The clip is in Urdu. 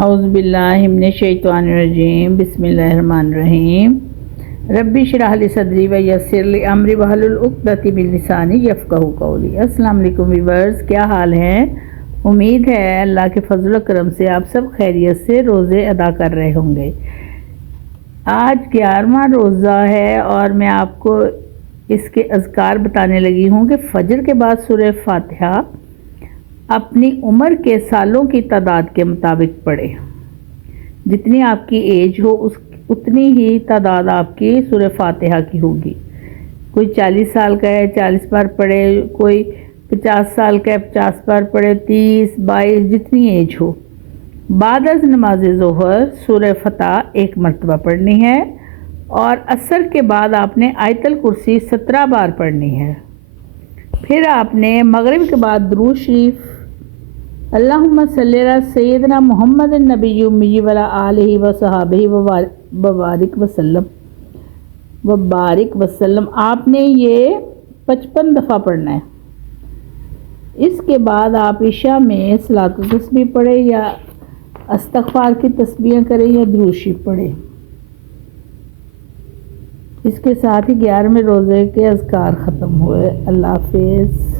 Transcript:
اعوذ باللہ من الشیطان الرجیم بسم اللہ الرحمن الرحیم ربی اشرح لی صدری ویسر لی امری واحلل عقدۃ من لسانی یفقہوا قولی۔ السلام علیکم ویورز، کیا حال ہے؟ امید ہے اللہ کے فضل و کرم سے آپ سب خیریت سے روزے ادا کر رہے ہوں گے۔ آج 11واں روزہ ہے اور میں آپ کو اس کے اذکار بتانے لگی ہوں کہ فجر کے بعد سورہ فاتحہ اپنی عمر کے سالوں کی تعداد کے مطابق پڑھے۔ جتنی آپ کی ایج ہو اتنی ہی تعداد آپ کی سورہ فاتحہ کی ہوگی۔ کوئی 40 سال کا ہے 40 بار پڑھے، کوئی 50 سال کا ہے 50 بار پڑھے، 30 22 جتنی ایج ہو۔ بعد از نماز ظہر سورہ فتح 1 مرتبہ پڑھنی ہے اور عصر کے بعد آپ نے آیت الکرسی 17 بار پڑھنی ہے۔ پھر آپ نے مغرب کے بعد درود شریف اللہم صلی علی سیدنا محمد النبی امی وعلی آلہ وصحبہ وبارک وسلم آپ نے یہ 55 دفعہ پڑھنا ہے۔ اس کے بعد آپ عشاء میں صلاۃ التسبیح پڑھیں یا استغفار کی تسبیح کریں یا درود شریف پڑھیں۔ اس کے ساتھ ہی 11ویں روزے کے اذکار ختم ہوئے۔ اللہ حافظ۔